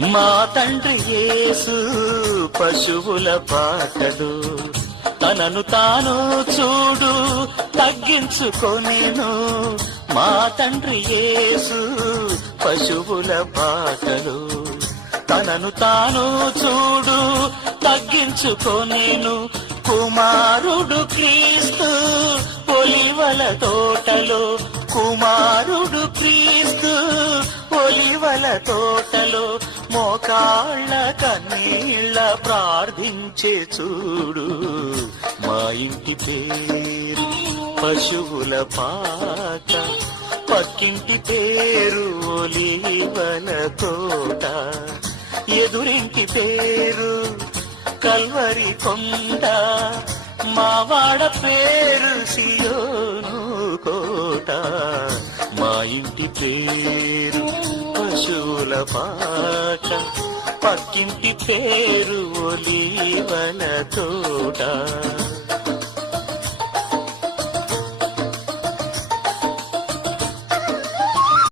మా తండ్రి యేసు పశువుల పాకడు, తనను తాను చూడు తగ్గించుకొనెను. మా తండ్రి యేసు పశువుల పాకడు, తనను తాను చూడు తగ్గించుకొనెను. కుమారుడు క్రీస్తు ఒలివల తోటలో, కుమారుడు క్రీస్తు ఒలివల తోటలో మోకాళ్ళ కన్నీళ్ళ ప్రార్థించే చూడు. మా ఇంటి పేరు పశువుల పాక, పక్కింటి పేరు ఒలివల తోట, ఎదురింటి పేరు కల్వరి కొండ, మావాడ పేరు సియోను కోట. మా ఇంటి పేరు పశువుల పాక, పక్కింటి పేరు ఒలివల తోట.